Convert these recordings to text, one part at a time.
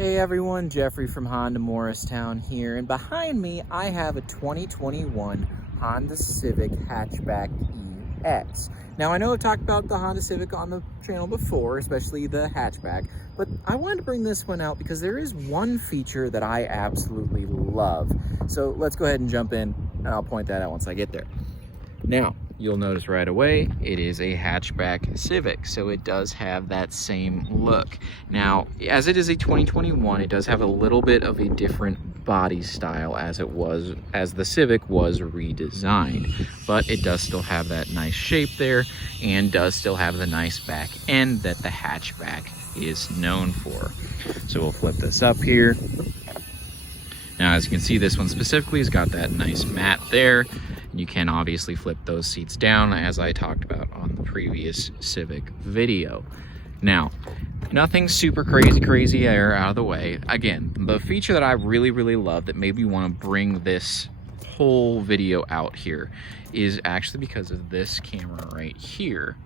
Hey everyone, Jeffrey from Honda Morristown here, and behind me I have a 2021 Honda Civic Hatchback EX. Now I know I've talked about the Honda Civic on the channel before, especially the hatchback, but I wanted to bring this one out because there is one feature that I absolutely love. So let's go ahead and jump in and I'll point that out once I get there. Now, you'll notice right away, it is a hatchback Civic, so it does have that same look. Now, as it is a 2021, it does have a little bit of a different body style as the Civic was redesigned, but it does still have that nice shape there and does still have the nice back end that the hatchback is known for. So we'll flip this up here. Now, as you can see, this one specifically has got that nice mat there. You can obviously flip those seats down, as I talked about on the previous Civic video. Now, nothing super crazy there out of the way. Again, the feature that I really love that made me want to bring this whole video out here is actually because of this camera right here.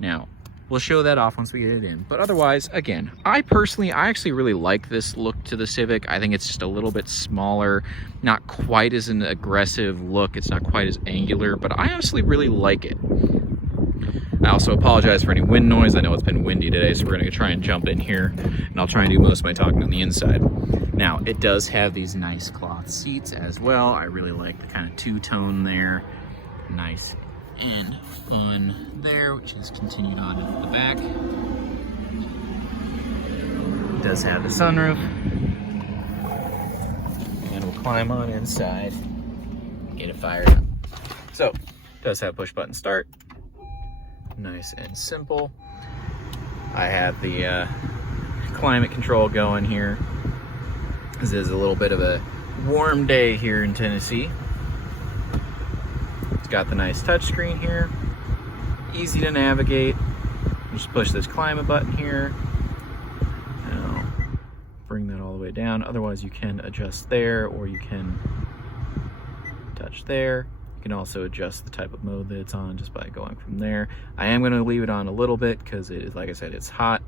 Now, we'll show that off once we get it in. But otherwise, again, I actually really like this look to the Civic. I think it's just a little bit smaller, not quite as an aggressive look. It's not quite as angular, but I honestly really like it. I also apologize for any wind noise. I know it's been windy today, so we're gonna try and jump in here, and I'll try and do most of my talking on the inside. Now, it does have these nice cloth seats as well. I really like the kind of two-tone there. Nice and fun there, which is continued on to the back. It does have the sunroof, and we'll climb on inside, get it fired up. So, it does have push button start, nice and simple. I have the climate control going here. This is a little bit of a warm day here in Tennessee. Got the nice touchscreen here, easy to navigate. Just push this climate button here. Now, bring that all the way down. Otherwise, you can adjust there, or you can touch there. You can also adjust the type of mode that it's on just by going from there. I am going to leave it on a little bit because it is, like I said, it's hot,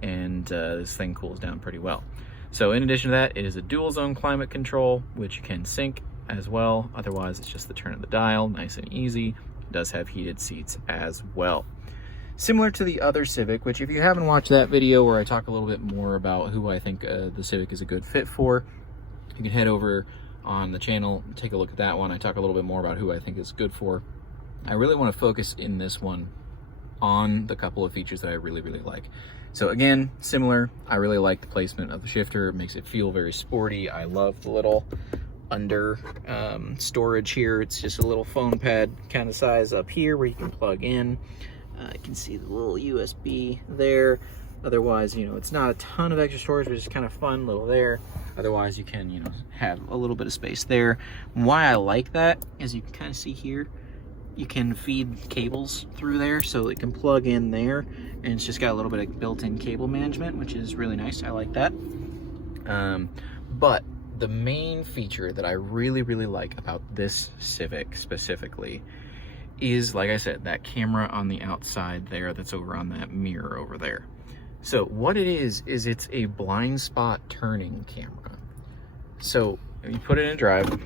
and this thing cools down pretty well. So in addition to that, it is a dual zone climate control, which you can sync as well. Otherwise, it's just the turn of the dial, nice and easy. It does have heated seats as well. Similar to the other Civic, which if you haven't watched that video where I talk a little bit more about who I think the Civic is a good fit for, you can head over on the channel, take a look at that one. I talk a little bit more about who I think it's good for. I really want to focus in this one on the couple of features that I really like. So again, similar, I really like the placement of the shifter. It makes it feel very sporty. I love the little under storage here. It's just a little phone pad kind of size up here where you can plug in. You can see the little USB there. Otherwise, you know, it's not a ton of extra storage, but it's kind of fun little there. Otherwise, you can, you know, have a little bit of space there. And why I like that is you can kind of see here, you can feed cables through there, so it can plug in there, and it's just got a little bit of built-in cable management, which is really nice. I like that. But the main feature that I really like about this Civic specifically is, like I said, that camera on the outside there that's over on that mirror over there. So what it is it's a blind spot turning camera. So you put it in drive,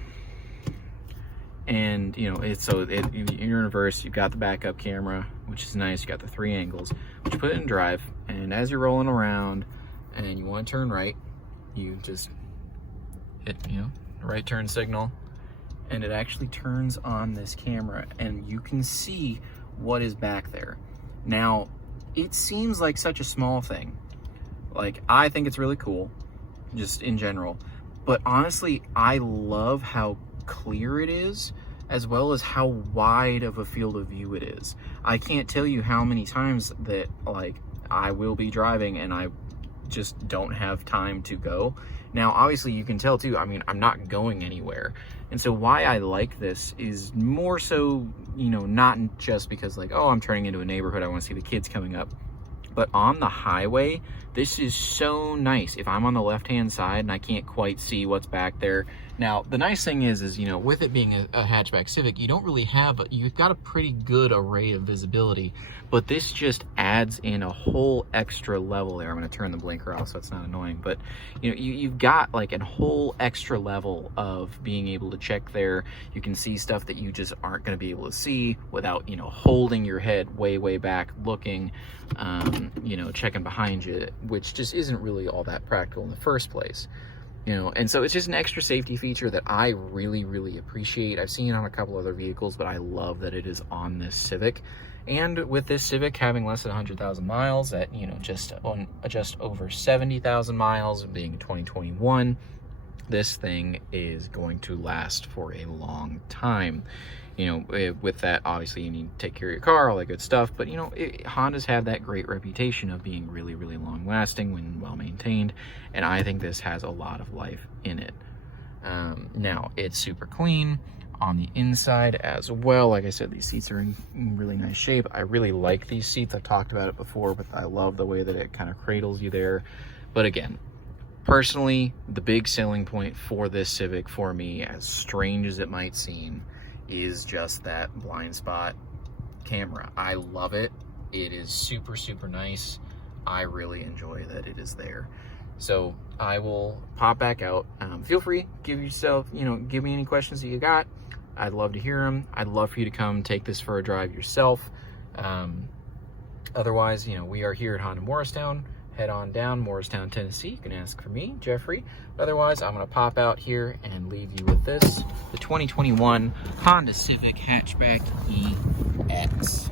and you know, you're in reverse, you've got the backup camera, which is nice, you got the 3 angles. But you put it in drive, and as you're rolling around and you want to turn right, you just hit, you know, right turn signal, and it actually turns on this camera, and you can see what is back there. Now, it seems like such a small thing. Like, I think it's really cool, just in general. But honestly, I love how clear it is, as well as how wide of a field of view it is. I can't tell you how many times that, like, I will be driving and I just don't have time to go. Now, obviously, you can tell too, I mean, I'm not going anywhere. And so why I like this is more so, you know, not just because like, oh, I'm turning into a neighborhood, I want to see the kids coming up. But on the highway, This is so nice. If I'm on the left-hand side and I can't quite see what's back there. Now, the nice thing is, you know, with it being a hatchback Civic, you don't really have, you've got a pretty good array of visibility, but this just adds in a whole extra level there. I'm going to turn the blinker off so it's not annoying, but you know, you've got like a whole extra level of being able to check there. You can see stuff that you just aren't going to be able to see without, you know, holding your head way back, looking, you know, checking behind you, which just isn't really all that practical in the first place. You know, and so it's just an extra safety feature that I really appreciate. I've seen it on a couple other vehicles, but I love that it is on this Civic. And with this Civic having less than 100,000 miles, at, you know, just over 70,000 miles, being 2021, this thing is going to last for a long time. You know, with that, obviously you need to take care of your car, all that good stuff, but you know, Honda's had that great reputation of being really long lasting when well maintained, and I think this has a lot of life in it. Now, it's super clean on the inside as well. Like I said, these seats are in really nice shape. I really like these seats. I've talked about it before, but I love the way that it kind of cradles you there. But again, personally, the big selling point for this Civic for me, as strange as it might seem, is just that blind spot camera. I love it. It is super nice. I really enjoy that it is there. So I will pop back out. Feel free, give yourself, you know, give me any questions that you got. I'd love to hear them. I'd love for you to come take this for a drive yourself. Otherwise, you know, we are here at Honda Morristown. Head on down, Morristown, Tennessee. You can ask for me, Jeffrey. But otherwise, I'm going to pop out here and leave you with this, the 2021 Honda Civic Hatchback EX.